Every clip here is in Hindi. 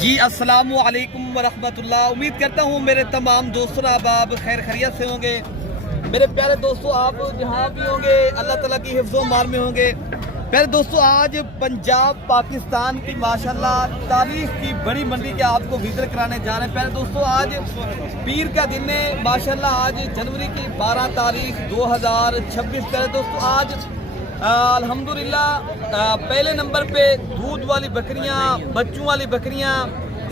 जी अस्सलामु अलैकुम वरहमतुल्लाह। उम्मीद करता हूँ मेरे तमाम दोस्तों आप खैर खैरियत से होंगे। मेरे प्यारे दोस्तों, आप जहाँ भी होंगे अल्लाह ताला की हिफ्ज़ो मान में होंगे। प्यारे दोस्तों, आज पंजाब पाकिस्तान की माशाल्लाह तारीख की बड़ी मंडी के आपको विजिट कराने जा रहे हैं। प्यारे दोस्तों, आज पीर का दिन है माशाल्लाह। आज जनवरी की 12 तारीख 2026। प्यारे दोस्तों, आज अल्हम्दुलिल्लाह पहले नंबर पे दूध वाली बकरियां, बच्चों वाली बकरियां,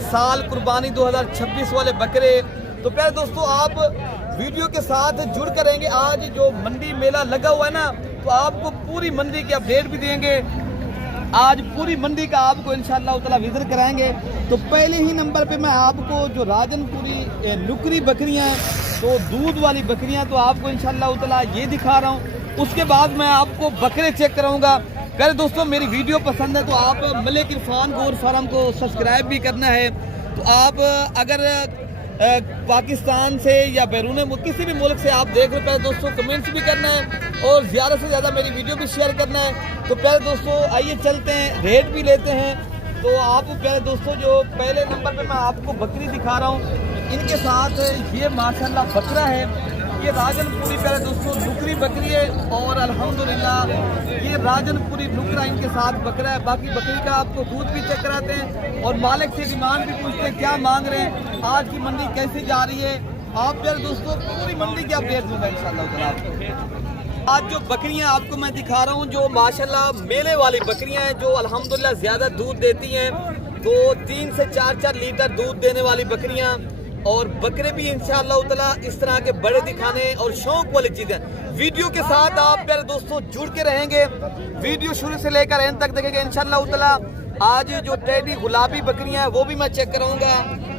साल कुर्बानी 2026 वाले बकरे। तो प्यारे दोस्तों, आप वीडियो के साथ जुड़ कर रहेंगे। आज जो मंडी मेला लगा हुआ है ना, तो आपको पूरी मंडी की अपडेट भी देंगे। आज पूरी मंडी का आपको इंशाअल्लाह ताला विजिट कराएंगे। तो पहले ही नंबर पे मैं आपको जो राजनपुरी नुकरी बकरियां हैं, तो दूध वाली बकरियां, तो आपको इंशाअल्लाह ताला ये दिखा रहा हूँ। उसके बाद मैं आपको बकरे चेक कराऊंगा। प्यारे दोस्तों, मेरी वीडियो पसंद है तो आप मलिक इरफान गोर फार्म को सब्सक्राइब भी करना है। तो आप अगर पाकिस्तान से या बैरून मुल्क किसी भी मुल्क से आप देख रहे हो, प्यारे दोस्तों कमेंट्स भी करना है और ज़्यादा से ज़्यादा मेरी वीडियो भी शेयर करना है। तो प्यारे दोस्तों आइए चलते हैं, रेट भी लेते हैं। तो आप प्यारे दोस्तों, जो पहले नंबर पे मैं आपको बकरी दिखा रहा हूँ, इनके साथ ये माशाल्लाह बकरा है। ये राजनपुरी प्यारे दोस्तों नुकरी बकरी है और अल्हम्दुलिल्लाह ये राजनपुरी नुकरा इनके साथ बकरा है। बाकी बकरी का आपको दूध भी चेक कराते हैं और मालिक से डिमांड भी पूछते हैं क्या मांग रहे हैं, आज की मंडी कैसी जा रही है। आप प्यारे दोस्तों पूरी मंडी की अपडेट दूंगा इंशाल्लाह आपको। आज जो बकरियां आपको मैं दिखा रहा हूँ, जो माशाल्लाह मेले वाली बकरियां हैं, जो अल्हम्दुलिल्लाह ज्यादा दूध देती हैं, तो 3 से 4 लीटर दूध देने वाली बकरियां। और बकरे भी इंशाअल्लाह ताला इस तरह के बड़े दिखाने और शौक वाली चीजें। वीडियो के साथ आप प्यारे दोस्तों जुड़ के रहेंगे, वीडियो शुरू से लेकर एंड तक देखेंगे इंशाअल्लाह ताला। आज जो टेडी गुलाबी बकरियां हैं वो भी मैं चेक कराऊंगा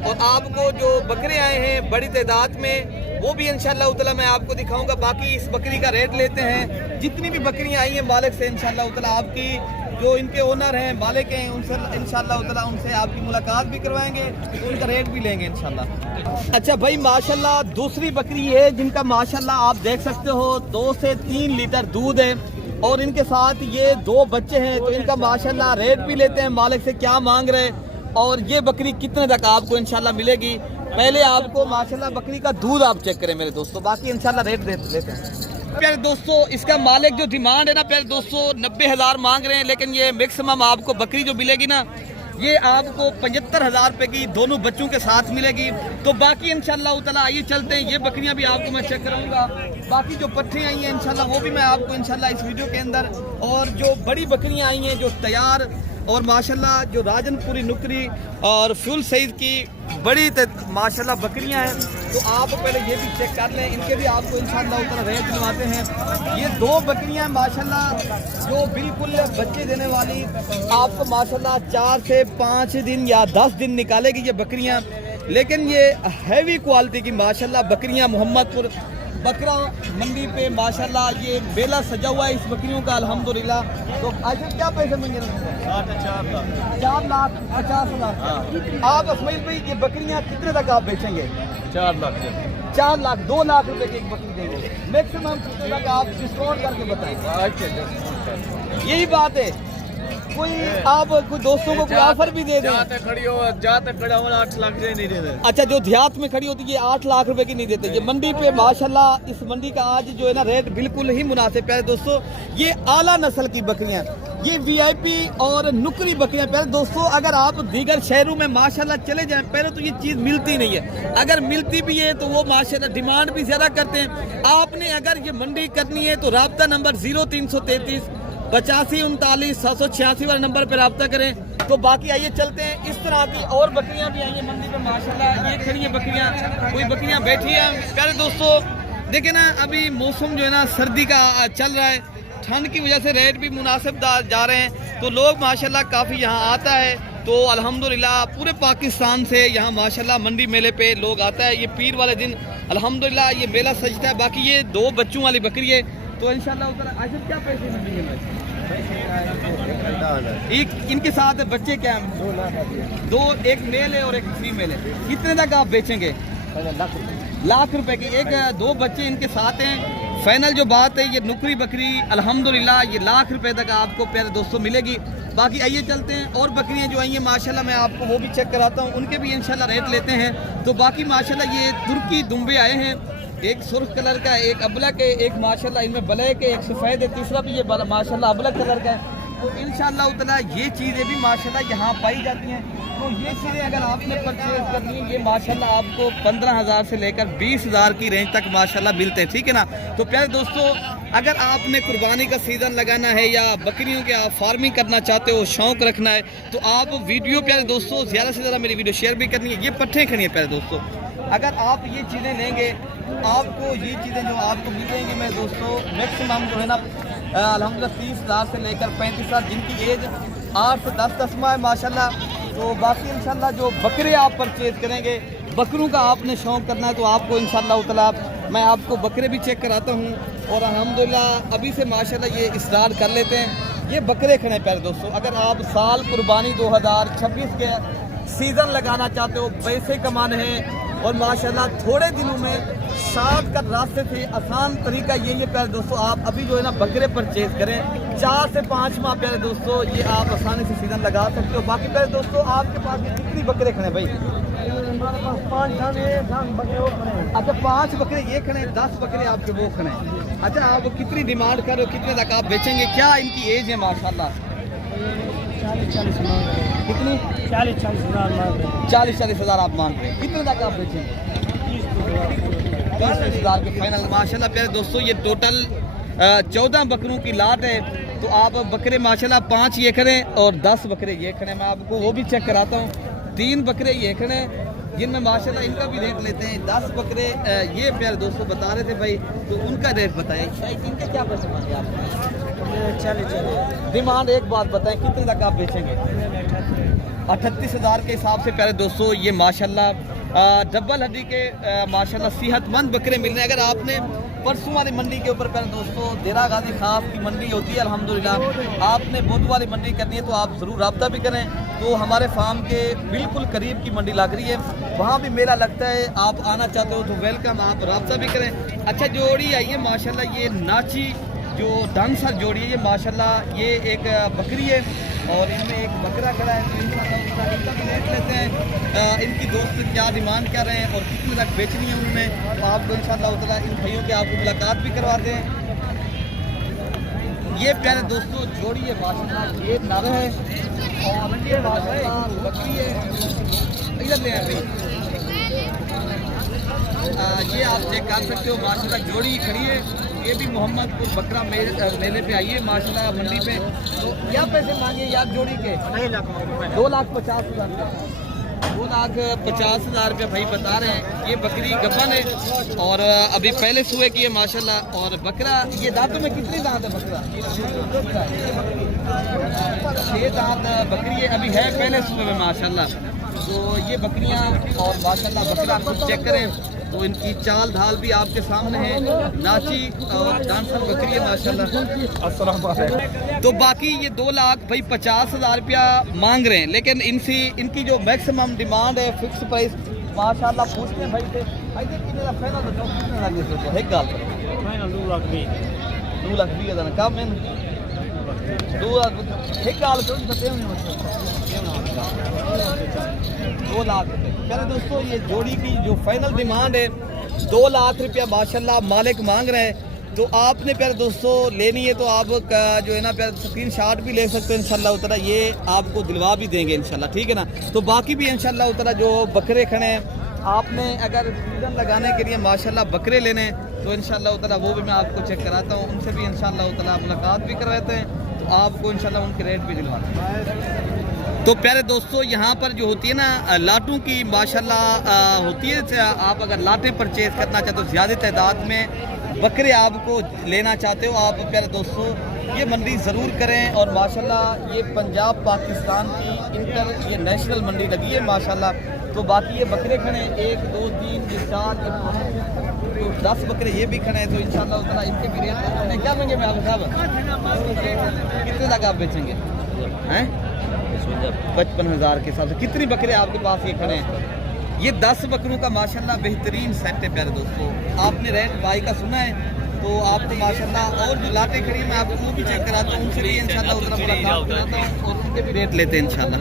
और आपको जो बकरे आए हैं बड़ी तादाद में वो भी इंशाअल्लाह ताला मैं आपको दिखाऊंगा। बाकी इस बकरी का रेट लेते हैं। जितनी भी बकरियां आई हैं मालिक से इंशाअल्लाह ताला, आपकी जो इनके ओनर हैं, मालिक हैं, उनसे इंशाअल्लाह ताला उनसे आपकी मुलाकात भी करवाएंगे, तो उनका रेट भी लेंगे इंशाअल्लाह। अच्छा भाई, माशाल्लाह दूसरी बकरी है जिनका माशाल्लाह आप देख सकते हो 2 से 3 लीटर दूध है और इनके साथ ये 2 बच्चे हैं। तो इनका माशाल्लाह रेट भी लेते हैं, मालिक से क्या मांग रहे हैं और ये बकरी कितने तक आपको इंशाल्लाह मिलेगी। पहले आपको माशाल्लाह बकरी का दूध आप चेक करें मेरे दोस्तों, बाकी इंशाल्लाह रेट देते हैं। प्यारे दोस्तों, इसका मालिक जो डिमांड है ना प्यारे दोस्तों 90,000 मांग रहे हैं, लेकिन ये मैक्सिमम आपको बकरी जो मिलेगी ना, ये आपको 75,000 रुपए की दोनों बच्चों के साथ मिलेगी। तो बाकी इंशाल्लाह ताला आइए चलते हैं। ये बकरियां भी आपको मैं चेक कराऊंगा। बाकी जो पट्ठे आई हैं इंशाल्लाह वो भी मैं आपको इंशाल्लाह इस वीडियो के अंदर, और जो बड़ी बकरियां आई हैं जो तैयार और माशाल्लाह जो राजनपुरी नुकरी और फुल साइज की बड़ी माशाल्लाह बकरियां हैं, तो आप पहले ये भी चेक कर लें। इनके भी आपको इंशाल्लाह तरह रेट दिलवाते हैं। ये 2 बकरियां माशाल्लाह जो बिल्कुल बच्चे देने वाली, आपको माशाल्लाह 4 से 5 दिन या 10 दिन निकालेगी ये बकरियां। लेकिन ये हैवी क्वालिटी की माशाल्लाह बकरियां मोहम्मदपुर बकरा मंडी पे माशाल्लाह ये बेला सजा हुआ है इस बकरियों का अल्हम्दुलिल्लाह। तो आज क्या पैसे मांगे? 4,50,000। आप इस्माइल भाई ये बकरियां कितने तक आप बेचेंगे? 4 लाख से 4 लाख 2 लाख रुपए की एक बकरी देंगे मैक्सिमम। कितने तक आप डिस्काउंट करके बताएंगे? यही बात है। कोई आप कोई दोस्तों को ऑफर भी दे दें? खड़ी हो जाते खड़ा हो 8 लाख से नहीं देते। अच्छा, जो देहात में खड़ी होती है ये 8 लाख रुपए की नहीं देते। ये मंडी पे माशाल्लाह इस मंडी का आज जो है ना रेट बिल्कुल ही मुनासिब है दोस्तों। ये आला नस्ल की बकरियां, ये VIP और नुकरी बकरियां। पहले दोस्तों अगर आप दीगर शहरों में माशाल्लाह चले जाएं, पहले तो ये चीज़ मिलती नहीं है। अगर मिलती भी है तो वो माशाल्लाह डिमांड भी ज़्यादा करते हैं। आपने अगर ये मंडी करनी है तो राब्ता नंबर 0333 85 39 786 वाले नंबर पर रब्ता करें। तो बाकी आइए चलते हैं। इस तरह की और बकरियां भी आई हैं मंडी में माशाल्लाह। ये खड़ी है बकरियां, कोई बकरियां बैठी हैं। प्यारे दोस्तों देखें ना, अभी मौसम जो है ना सर्दी का चल रहा है, ठंड की वजह से रेट भी मुनासिब जा रहे हैं। तो लोग माशाल्लाह काफ़ी यहाँ आता है। तो अल्हम्दुलिल्लाह पूरे पाकिस्तान से यहाँ माशाल्लाह मंडी मेले पे लोग आता है। ये पीर वाले दिन अल्हम्दुलिल्लाह ये मेला सजता है। बाकी ये 2 बच्चों वाली बकरी है। तो इंशाल्लाह आज क्या पैसे मिलेंगे? एक इनके साथ बच्चे क्या हैं? 2, एक मेल है और एक फीमेल है। कितने तक आप बेचेंगे? लाख रुपए की एक 2 बच्चे इनके साथ हैं। फाइनल जो बात है, ये नुकरी बकरी अल्हम्दुलिल्लाह ये लाख रुपए तक आपको प्यारे दोस्तों मिलेगी। बाकी आइए चलते हैं, और बकरियां जो आई हैं माशाल्लाह मैं आपको वो भी चेक कराता हूँ, उनके भी इंशाल्लाह रेट लेते हैं। तो बाकी माशाल्लाह ये तुर्की दुम्बे आए हैं, एक सुर्ख कलर का, एक अबलक है, एक माशाल्लाह इनमें ब्लैक है, एक सफ़ेद है, तीसरा भी ये माशाल्लाह अबलक कलर का है। तो इंशाल्लाह उतना ये चीज़ें भी माशाल्लाह यहाँ पाई जाती हैं। तो ये चीज़ें अगर आपने परचेज करनी है, ये माशाल्लाह आपको 15,000 से लेकर 20,000 की रेंज तक माशाल्लाह मिलते हैं, ठीक है ना। तो प्यारे दोस्तों, अगर आपने कुर्बानी का सीज़न लगाना है या बकरियों के आप फार्मिंग करना चाहते हो, शौक़ रखना है, तो आप वीडियो प्यारे दोस्तों ज़्यादा से ज़्यादा मेरी वीडियो शेयर भी करनी है। ये पट्ठे खड़ी है प्यारे दोस्तों, अगर आप ये चीज़ें लेंगे आपको ये चीज़ें जो आपको मिलेंगी मेरे दोस्तों मैक्सिमम जो है ना अल्हम्दुलिल्लाह 30,000 से लेकर 35,000, जिनकी एज 8 से 10 माह है माशाल्लाह। तो बाकी इंशाल्लाह जो बकरे आप परचेज करेंगे, बकरों का आपने शौक़ करना है, तो आपको इंशाल्लाह ताला मैं आपको बकरे भी चेक कराता हूँ। और अल्हम्दुलिल्लाह अभी से माशाल्लाह ये स्टार्ट कर लेते हैं। ये बकरे खड़े प्यारे दोस्तों, अगर आप साल कुर्बानी 2026 के सीज़न लगाना चाहते हो, पैसे कमाने हैं और माशाल्लाह थोड़े दिनों में शॉर्टकट रास्ते से आसान तरीका यही है प्यारे दोस्तों, आप अभी जो है ना बकरे परचेज करें। 4 से 5 माह प्यारे दोस्तों ये आप आसानी से सीज़न लगा सकते हो। बाकी प्यारे दोस्तों आपके पास ये कितनी बकरे खड़े भाई? हमारे पास 5 बकरे वो खड़े हैं। अच्छा 5 बकरे ये खड़े, 10 बकरे आपके वो खड़े हैं। अच्छा आप कितनी डिमांड कर रहे हो, कितने तक आप बेचेंगे? क्या इनकी एज है माशाल्लाह? 40-40 कितनी? 40-40 हज़ार 40-40 हज़ार आप मांग रहे हैं, कितने तक आप बेचेंगे? 30,000 के फाइनल माशाल्लाह। प्यारे दोस्तों ये टोटल 14 बकरों की लाट है। तो आप बकरे माशाल्लाह 5 ये खड़े और 10 बकरे ये खड़े, मैं आपको वो भी चेक कराता हूँ। 3 बकरे ये खड़े जिनमें माशाल्लाह इनका भी रेट लेते हैं। 10 बकरे ये प्यारे दोस्तों बता रहे थे भाई, तो उनका रेट बताएं, इनके क्या पैसे मांगे आप? 40 डिमांड एक बात बताएं, कितने तक आप बेचेंगे? 38,000 के हिसाब से प्यारे दोस्तों ये माशाल्लाह डबल हड्डी के माशाल्लाह सेहतमंद बकरे मिल रहे हैं। अगर आपने परसों वाली मंडी के ऊपर प्यारे दोस्तों देरा गाजी खास की मंडी होती है अल्हम्दुलिल्लाह, आपने बुध वाली मंडी करनी है तो आप ज़रूर रब्ता भी करें। तो हमारे फार्म के बिल्कुल करीब की मंडी लग रही है, वहाँ भी मेला लगता है, आप आना चाहते हो तो वेलकम, आप रब्ता भी करें। अच्छा जोड़ी आई है माशाल्लाह, ये नाची जो डांसर जोड़ी है ये माशाल्लाह, ये एक बकरी है और इनमें एक बकरा खड़ा है। तो इंशाल्लाह इनका भी रेट लेते हैं, इनकी दोस्त क्या डिमांड कर रहे हैं और कितने तक बेचनी है उन्होंने, तो आपको इंशाल्लाह उतना इन भाइयों की आपको मुलाकात भी करवाते हैं। ये प्यारे दोस्तों जोड़ी है माशाल्लाह, ये नर है और ये माशाल्लाह बकरी है। इधर ले आए भाई, ये आप चेक कर सकते हो माशाल्लाह जोड़ी खड़ी है। ये भी मोहम्मदपुर बकरा मेले पे आई है माशाल्लाह मंडी पे। तो क्या पैसे मांगे यार जोड़ी के? 2,50,000 रुपये, 2,50,000 रुपये भाई बता रहे हैं। ये बकरी गब्बन है और अभी पहले सुबह की है माशाल्लाह। और बकरा ये दांतों में कितनी दांत है बकरा? 6 दांत बकरी है, अभी है पहले सुबह में माशाल्लाह। तो ये बकरियां और माशाल्लाह बकरा आप चेक करें तो इनकी चाल ढाल भी आपके सामने है, नाची और डांसर बकरी है माशाल्लाह। अस्सलाम वालेकुम। तो बाकी ये 2,50,000 रुपया मांग रहे हैं, लेकिन इनकी जो मैक्सिमम डिमांड है फिक्स प्राइस माशाल्लाह पूछते हैं भाई से। भाई कितने का फाइनल बताओ, कितने लगे सोचो एक गाल फाइनल 2,20,000 कम है 2 लाख एक गाल करो बताते हैं 2 लाख रुपये। प्यारे दोस्तों ये जोड़ी की जो फाइनल डिमांड है 2 लाख रुपया माशाल्लाह मालिक मांग रहे हैं। तो आपने प्यारे दोस्तों लेनी है तो आप जो है ना प्यारे स्क्रीन शॉट भी ले सकते हैं इंशाल्लाह उतना, ये आपको दिलवा भी देंगे इंशाल्लाह, ठीक है ना। तो बाकी भी इंशाल्लाह उतना जो बकरे खड़े हैं, आपने अगर सीज़न लगाने के लिए माशाल्लाह बकरे लेने तो इंशाल्लाह उतना वो भी मैं आपको चेक कराता हूँ, उनसे भी इंशाल्लाह उतना मुलाकात भी करवाते हैं, तो आपको इंशाल्लाह उनके रेट भी दिलवाते हैं। तो प्यारे दोस्तों यहाँ पर जो होती है ना लाटों की माशाल्लाह होती है, आप अगर लाटें परचेज़ करना चाहते हो ज़्यादा तादाद में बकरे आपको लेना चाहते हो, आप प्यारे दोस्तों ये मंडी ज़रूर करें। और माशाल्लाह ये पंजाब पाकिस्तान की इंटर ये नेशनल मंडी लगी है माशाल्लाह। तो बाकी ये बकरे खड़े हैं 1 2 3 4 तो 10 बकरे ये भी खड़े हैं। तो इंशाल्लाह उतना इनके भी रेट क्या देंगे मैं आप साहब, कितने तक आप बेचेंगे हैं? 55,000 के हिसाब से कितनी बकरे आपके पास ये खड़े हैं? ये 10 बकरों का माशाल्लाह बेहतरीन सेट है प्यारे दोस्तों। आपने रेट भाई का सुना है तो आपको माशाल्लाह और जो लाटें खड़ी हैं मैं आपको वो भी चेक कराता हूँ, उनसे भी इंशाल्लाह उतना मुलाकात कराता हूँ और उनके भी रेट लेते हैं इंशाल्लाह।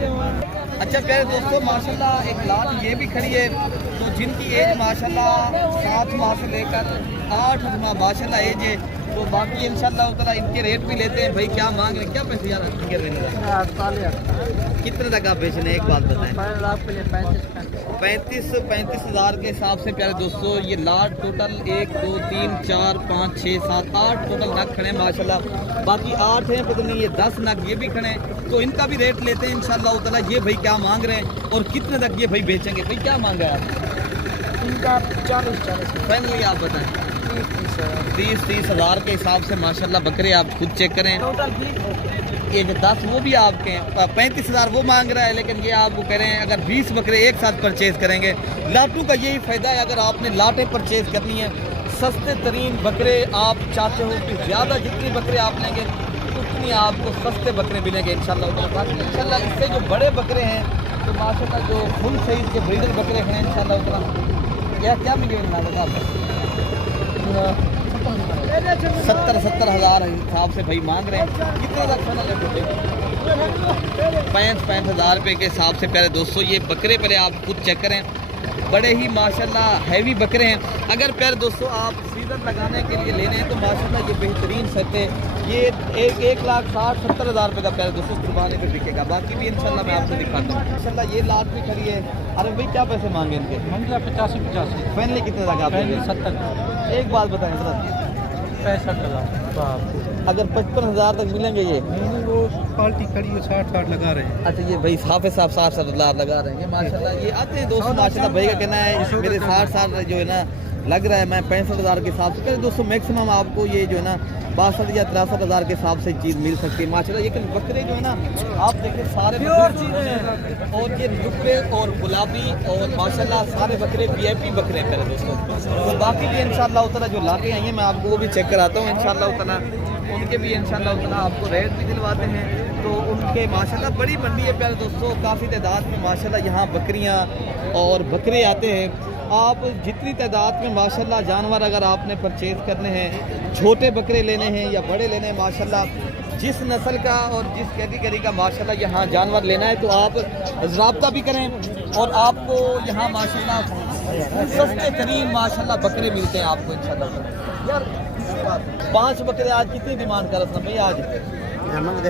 अच्छा प्यारे दोस्तों, माशाल्लाह एक लाट ये भी खड़ी है, तो जिनकी एज माशाल्लाह 7 माह से लेकर 8 माह माशाल्लाह एज है, तो बाकी इंशाल्लाह ताला इनके रेट भी लेते हैं। भाई क्या मांग रहे हैं, क्या पैसे यार गिर रहे हैं, कितने तक आप बेचने हैं, एक बात बताएं। 35 हज़ार के हिसाब से प्यारे दोस्तों ये लाट टोटल 1 2 3 4 5 6 7 8 टोटल नग खड़े हैं माशाल्लाह, बाकी 8 हैं, पता नहीं ये 10 नग ये भी खड़े हैं, तो इनका भी रेट लेते हैं इंशाल्लाह ताला। ये भाई क्या मांग रहे हैं और कितने तक ये भाई बेचेंगे, भाई क्या मांग रहे हैं आप? इनका 40 फाइनली आप बताएं। 30 हज़ार के हिसाब से माशाल्लाह बकरे आप खुद चेक करें, टोटल 1 10 वो भी आपके हैं, 35 हज़ार वो मांग रहा है, लेकिन ये आप वो कह रहे हैं अगर 20 बकरे एक साथ परचेज़ करेंगे। लाटू का यही फ़ायदा है, अगर आपने लाटें परचेज़ करनी है, सस्ते तरीन बकरे आप चाहते हो कि ज़्यादा जितनी बकरे आप लेंगे उतनी आपको सस्ते बकरे मिलेंगे इंशाल्लाह। बाकी इंशाल्लाह इससे जो बड़े बकरे हैं तो माशाल्लाह जो फुल साइज़ के ब्रीडर बकरे हैं इंशाल्लाह उतना क्या मिलेगा आपको? 70 हज़ार हिसाब से भाई मांग रहे हैं, कितने तक फाइनल है? 65 हज़ार रुपये के हिसाब से प्यारे दोस्तों ये बकरे पहले आप खुद चेक करें, बड़े ही माशाल्लाह हैवी बकरे हैं। अगर प्यारे दोस्तों आप सीज़न लगाने के लिए लेने हैं तो माशाल्लाह ये बेहतरीन सेट है, ये 1,60,70 हज़ार रुपये का प्यारे दोस्तों कुर्बानी पे बिकेगा। बाकी भी इंशाल्लाह मैं आपको दिखाता हूँ। इंशाल्लाह ये लाट भी खड़ी है। अरे भाई क्या पैसे मांगे इनके? 85 फाइनली कितने तक आप? 70 एक बात बताएं सर, 65 हज़ार। अगर 55 हज़ार तक मिलेंगे ये? वो क्वालिटी खड़ी है 60 लगा रहे हैं। अच्छा ये भाई हाफिज़ साहब 60 हज़ार लगा रहे हैं माशाल्लाह। ये आते हैं दोस्तों माशाल्लाह, भाई का कहना है मेरे 60 जो है ना लग रहा है, मैं 65 हज़ार के हिसाब से करें दोस्तों मैक्सिमम आपको ये जो है ना 62 या 63 हज़ार के हिसाब से चीज़ मिल सकती है माशाल्लाह। लेकिन बकरे जो है ना आप देखें सारे और ये नुकरे और गुलाबी और माशाल्लाह सारे बकरे VIP बकरे हैं मेरे दोस्तों। तो बाकी भी इंशाल्लाह ताला जो लाके आई हैं मैं आपको वो भी चेक कराता हूँ इंशाल्लाह ताला, उनके भी इंशाल्लाह ताला आपको रेट भी दिलवाते हैं। तो उनके माशाल्लाह बड़ी मंडी है प्यारे दोस्तों, काफ़ी तादाद में माशाल्लाह यहाँ बकरियाँ और बकरे आते हैं। आप जितनी तादाद में माशाल्लाह जानवर अगर आपने परचेज़ करने हैं, छोटे बकरे लेने हैं या बड़े लेने हैं माशाल्लाह, जिस नस्ल का और जिस कैटेगरी का माशाल्लाह यहाँ जानवर लेना है तो आप रब्ता भी करें और आपको यहाँ माशाल्लाह सस्ते तरीन माशाल्लाह बकरे मिलते हैं आपको इंशाल्लाह। यार 5 बकरे आज कितनी डिमांड कर रहा था भाई? आज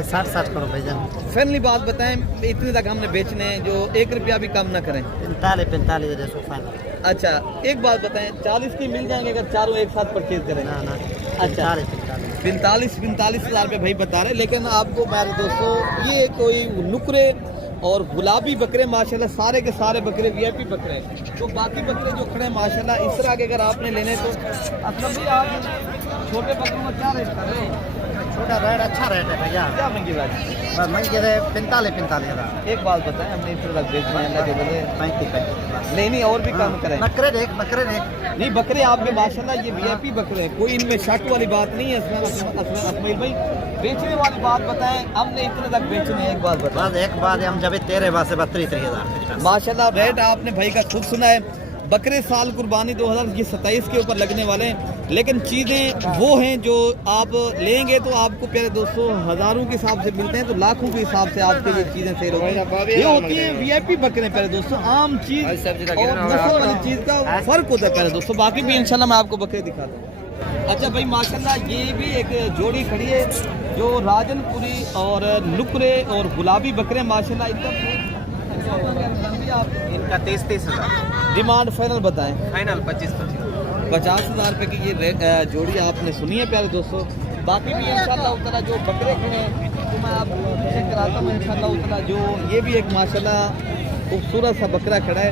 60 करो भैया। फाइनली बात बताएं, इतने तक हमने बेचने हैं जो 1 रुपया भी कम ना करें। 45 फाइनल। अच्छा एक बात बताएं, 40 की मिल जाएंगे अगर चारों एक साथ परचेज करें? ना अच्छा 45 हज़ार रुपये भाई बता रहे, लेकिन आपको मेरे दोस्तों ये कोई नुकरे और गुलाबी बकरे माशाल्लाह सारे के सारे बकरे VIP बकरे हैं। तो बाकी बकरे जो खड़े हैं माशाल्लाह इस तरह के अगर आपने लेने तो असलम भी आप छोटे बकरों का क्या रेट कर रहे हैं? छोटा रेट अच्छा रेट है भैया। क्या महंगी बात? महंगे रहे 45 हज़ार। एक बात बताएं, हमने इस तरह बेचना है अल्लाह के बदले 35। नहीं और भी कम करें। बकरे देख नहीं बकरे आपके माशाल्लाह ये VIP बकरे हैं, कोई इनमें शक वाली बात नहीं है। असमाइल भाई बेचने वाली बात बताएं, हमने इतने तक बेचने हैं। एक बात बताएं। बस एक बात हम जब 13 से 32 हज़ार माशाल्लाह रेट आपने भाई का खुद सुना है। बकरे साल कुर्बानी 2027 के ऊपर लगने वाले हैं, लेकिन चीज़ें वो हैं जो आप लेंगे तो आपको प्यारे दोस्तों हज़ारों के हिसाब से मिलते हैं, तो लाखों के हिसाब से आपको ये चीज़ें सेल होती हैं। ये होती है VIP बकरे प्यारे दोस्तों, आम चीज़ और नस्ल वाली चीज़ का फ़र्क होता है प्यारे दोस्तों। बाकी भी इंशाल्लाह मैं आपको बकरे दिखाता हूँ। अच्छा भाई माशाल्लाह ये भी एक जोड़ी खड़ी है जो राजनपुरी और नुकरे और गुलाबी बकरे माशाल्लाह इनका 30 हज़ार डिमांड फाइनल बताएं। फाइनल 25 हज़ार रुपये की ये जोड़ी आपने सुनी है प्यारे दोस्तों। बाकी भी इंशाल्लाह उतना जो बकरे खड़े हैं तो मैं आपको चेक कराता हूँ इंशाल्लाह उतना जो ये भी एक माशाल्लाह खूबसूरत सा बकरा खड़ा है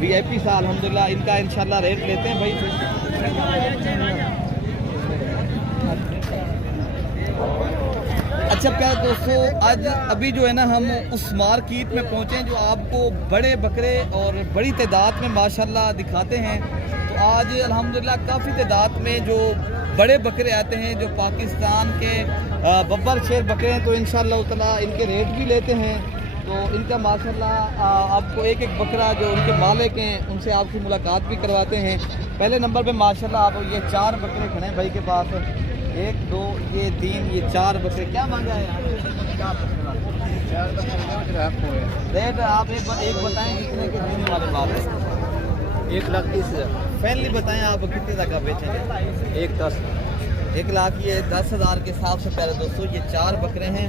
VIP सा अल्हम्दुलिल्लाह। इनका इंशाल्लाह रेट लेते हैं भाई। अच्छा प्यारे दोस्तों आज अभी जो है ना हम उस मार्केट में पहुँचे हैं जो आपको बड़े बकरे और बड़ी तादाद में माशाल्लाह दिखाते हैं। तो आज अल्हम्दुलिल्लाह काफ़ी तादाद में जो बड़े बकरे आते हैं जो पाकिस्तान के बब्बर शेर बकरे हैं, तो इंशाल्लाह ताला इनके रेट भी लेते हैं तो इनका माशाल्लाह आपको एक एक बकरा जो उनके मालिक हैं उनसे आपकी मुलाकात भी करवाते हैं। पहले नंबर पे माशाल्लाह आप ये 4 बकरे खड़े हैं भाई के पास, 1 2 ये 3 ये 4 बकरे। क्या मांगा है यहाँ? रेट आप एक बताएं कितने के देने वाले बात है? 1,30,000 पहले बताएं आप कितने तक आप बेचेंगे? 1,10,000 1 लाख ये 10,000 के हिसाब से। प्यारे दोस्तों ये 4 बकरे हैं,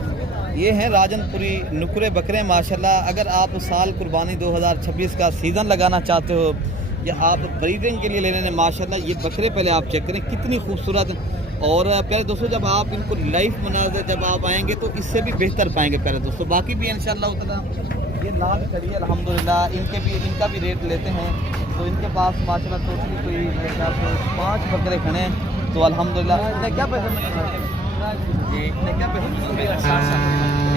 ये हैं राजनपुरी नुकरे बकरे माशाल्लाह। अगर आप साल कुर्बानी 2026 का सीज़न लगाना चाहते हो या आप ब्रीडिंग के लिए लेने हैं माशाल्लाह, ये बकरे पहले आप चेक करें कितनी खूबसूरत। और प्यारे दोस्तों जब आप इनको लाइव मनाजर जब आप आएंगे तो इससे भी बेहतर पाएंगे प्यारे दोस्तों। बाकी भी इंशाल्लाह उतना ये लाल खड़ी है अल्हम्दुलिल्लाह, इनका भी रेट लेते हैं। तो इनके पास माशाल्लाह टोटली कोई मेरे ख्याल से 5 बकरे खड़े हैं। तो अल्हम्दुलिल्लाह इन्हें क्या पैसे मिलेंगे? इन्हें क्या पैसे मिलेंगे?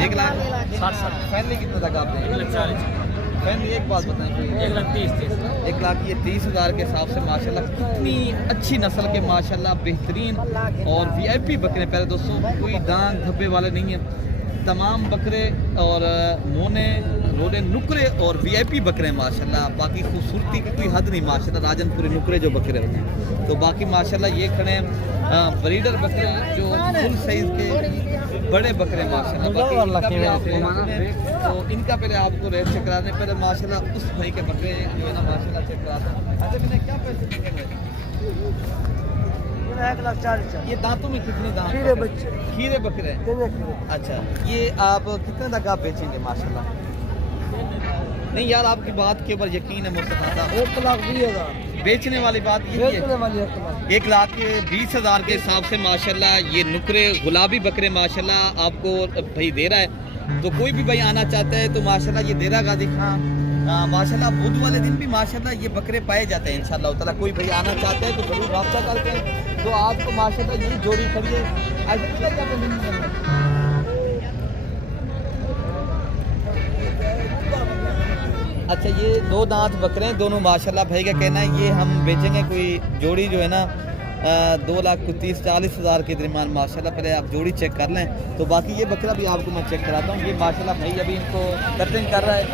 1 लाख 60 फैमिली कितने तक आप देंगे? फैमिली एक बात बताएं कोई 1,30,000 1 लाख ये 30,000 के हिसाब से माशाल्लाह कितनी अच्छी नस्ल के माशाल्लाह बेहतरीन और VIP बकरे प्यारे दोस्तों, कोई दांग धब्बे वाले नहीं हैं। तमाम बकरे और मोने रोडे नुकरे और VIP बकरे माशाल्लाह। बाकी खूबसूरती की कोई हद नहीं माशाल्लाह, राजनपुरी नुकरे जो बकरे होते हैं। तो बाकी माशाल्लाह ये खड़े ब्रीडर बकरे जो फुल साइज के बड़े बकरे माशाल्लाह। बाकी इनका भी तो इनका पहले आपको रेट चेक कराने पहले माशाल्लाह उस भाई के बकरे जो है ना माशाल्लाह चेक कराते हैं। अच्छा मैंने क्या पैसे देंगे? 1,40,000 ये दांतों में कितने दांत? खीरे बच्चे खीरे बकरे हैं। कितने खीरे? अच्छा ये आप कितने तक आप बेचेंगे माशाल्लाह? नहीं यार आपकी बात के ऊपर यकीन है मुस्तफा साहब। 1,20,000 बेचने वाली बात ये बेचने है वाली 1 लाख 20,000 के हिसाब से माशाल्लाह ये नुकरे गुलाबी बकरे माशाल्लाह आपको भाई दे रहा है। तो कोई भी भाई आना चाहता है तो माशाल्लाह ये देरा गाजी खां माशाल्लाह बुध वाले दिन भी माशाल्लाह ये बकरे पाए जाते हैं इंशाल्लाह ताला। कोई भाई आना चाहता है तो जरूर रब्ता करते हैं। तो आपको माशाल्लाह ये जोड़ी खड़ी है। अच्छा ये 2 दांत बकरे हैं दोनों माशाल्लाह। भाई का कहना है ये हम बेचेंगे कोई जोड़ी जो है ना 2,30,40,000 के दरमियान माशाल्लाह। पहले आप जोड़ी चेक कर लें। तो बाकी ये बकरा भी आपको मैं चेक कराता हूँ। ये माशाल्लाह भाई अभी इनको कटिंग कर रहा है,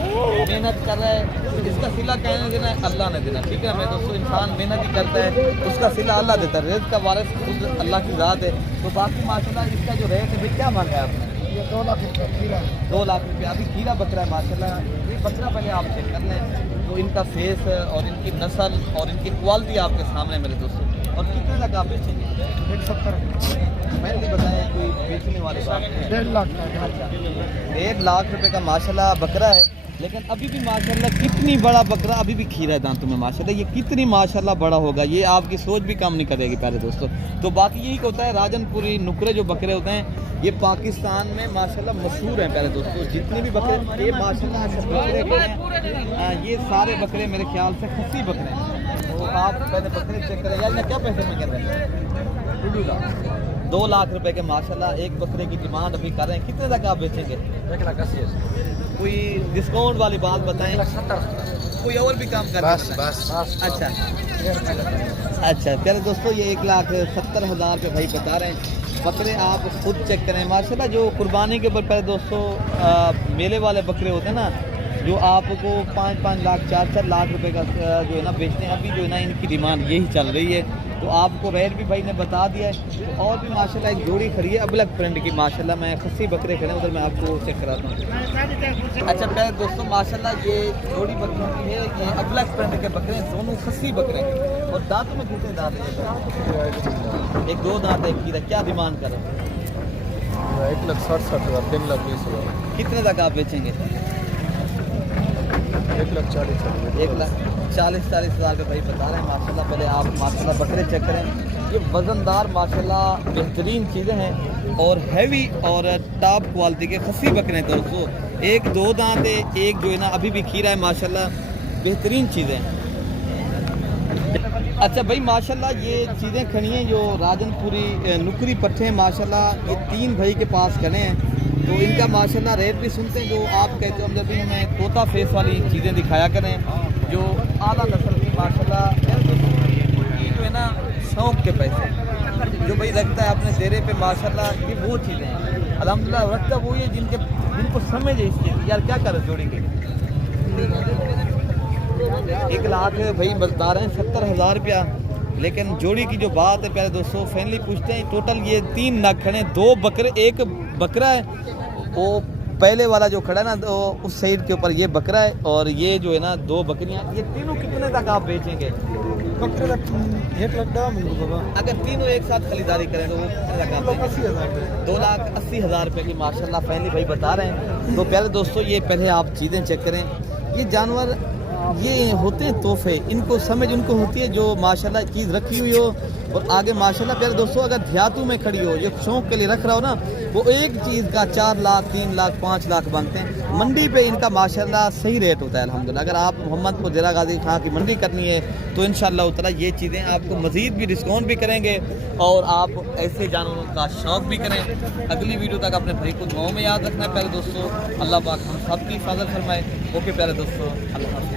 मेहनत कर रहा है। इसका सिला कहने देना है अल्लाह ने देना, ठीक है। मैं दोस्तों इंसान मेहनत ही करता है उसका सिला अल्लाह देता है, रिज़्क़ का वारिस खुद अल्लाह की ज़ात है। तो बाकी माशाल्लाह इसका जो रेट है भाई क्या मांगा है आपने? 2 लाख रुपये खीरा। 2 लाख रुपये अभी खीरा बकरा है माशाल्लाह। ये बकरा पहले आप चेक कर लें तो इनका फेस और इनकी नस्ल और इनकी क्वालिटी आपके सामने मेरे दोस्तों। और कितने तक आप बेचेंगे? 170 मैंने नहीं बताया कोई बेचने वाले बात नहीं। 1.5 लाख का। 1 लाख रुपए का माशाल्लाह बकरा है। लेकिन अभी भी माशाल्लाह कितनी बड़ा बकरा अभी भी खीरा है दांतों में माशाल्लाह। ये कितनी माशाल्लाह बड़ा होगा, ये आपकी सोच भी कम नहीं करेगी प्यारे दोस्तों। तो बाकी यही होता है राजनपुरी नुकरे जो बकरे होते हैं ये पाकिस्तान में माशाल्लाह मशहूर हैं प्यारे दोस्तों। जितने भी बकरे ये माशाल्लाह बकरे हैं ये सारे बकरे मेरे ख्याल से खस्सी बकरे हैं। तो आप पहले बकरे चेक करें यार। क्या पैसे में कर रहे हैं? 2 लाख रुपए के माशाल्लाह एक बकरे की डिमांड अभी कर रहे हैं। कितने तक आप बेचेंगे? 1,80,000 कोई डिस्काउंट वाली बात बताएं। 1,70,000 कोई और भी काम कर बस अच्छा अच्छा प्यारे दोस्तों ये 1,70,000 पे भाई बता रहे हैं। बकरे आप खुद चेक करें माशाल्लाह। जो कुर्बानी के ऊपर पहले दोस्तों मेले वाले बकरे होते हैं ना जो आपको 5-5 लाख 4-4 लाख रुपए का जो है ना बेचते हैं। अभी जो है ना इनकी डिमांड यही चल रही है। तो आपको रेट भी भाई ने बता दिया है। और भी माशाल्लाह एक जोड़ी खड़ी है अबलग प्रिंट की माशाल्लाह। मैं खस्सी बकरे खड़े उधर मैं आपको चेक कराता हूँ। अच्छा प्यारे दोस्तों माशाल्लाह ये जोड़ी बकरियों की है, ये अबलग प्रिंट के बकरे हैं दोनों खस्सी बकरे हैं। और दांतों में कितने दांत हैं? 1-2 दांत है खीरा। क्या डिमांड कर रहे हैं? 1,60,000 3,20,000 कितने तक आप बेचेंगे? 1,40,000 1,40,000 का भाई बता रहे हैं माशाल्लाह। पहले आप माशाल्लाह बकरे चेक करें। ये वज़नदार माशाल्लाह बेहतरीन चीज़ें हैं और हैवी और टॉप क्वालिटी के खस्सी बकरे हैं दोस्तों। 1-2 दांत है, एक जो है ना अभी भी खीरा है माशाल्लाह। बेहतरीन चीज़ें हैं। अच्छा भाई माशाल्लाह ये चीज़ें खड़ी हैं जो राजनपुरी नुकरी पट्टे हैं माशाल्लाह। ये 3 भाई के पास खड़े हैं। तो इनका माशाल्लाह रेट भी सुनते हैं। जो आप कहते हो जब भी हमें तोता फेस वाली चीज़ें दिखाया करें जो आला नस्ल की माशाल्लाह उनकी जो है ना शौक के पैसे जो भाई लगता है अपने चेहरे पे माशाल्लाह ये वो चीज़ें हैं। अल्हम्दुलिल्लाह रखता वो है जिनको समझ है इस चीज़ यार क्या करे जोड़ी के 1 लाख भाई मजदार हैं 70,000 रुपया, लेकिन जोड़ी की जो बात है प्यारे दोस्तों फैमिली पूछते हैं टोटल ये 3 नग खड़े, 2 बकरे, एक बकरा है वो पहले वाला जो खड़ा है ना तो उस साइड के ऊपर ये बकरा है, और ये जो है ना 2 बकरियां, ये तीनों कितने तक आप बेचेंगे? बकरे का 1 लाख दाम है बाबा। अगर तीनों एक साथ खरीदारी करें तो वो कितने तक आप देंगे? 80,000 2,80,000 रुपये की माशाल्लाह फैमिली भाई बता रहे हैं। तो प्यारे दोस्तों ये पहले आप चीज़ें चेक करें, ये जानवर ये होते हैं तोहफे, इनको समझ उनको होती है जो माशाल्लाह चीज़ रखी हुई हो और आगे माशाल्लाह प्यारे दोस्तों अगर ध्यातु में खड़ी हो, ये शौक के लिए रख रहा हो ना, वो एक चीज़ का 4 लाख 3 लाख 5 लाख बनते हैं। मंडी पे इनका माशाल्लाह सही रेट होता है अल्हम्दुलिल्लाह। अगर आप मोहम्मदपुर ज़रा गाजी खां की मंडी करनी है तो इंशाअल्लाह ताला ये चीज़ें आपको मज़ीद भी डिस्काउंट भी करेंगे और आप ऐसे जानवरों का शौक़ भी करें। अगली वीडियो तक अपने भाई को दुआओं में याद रखना है प्यारे दोस्तों। अल्लाह पाक हम सब की हिफाजत फरमाए। ओके प्यारे दोस्तों, अल्लाह हाफ़िज़।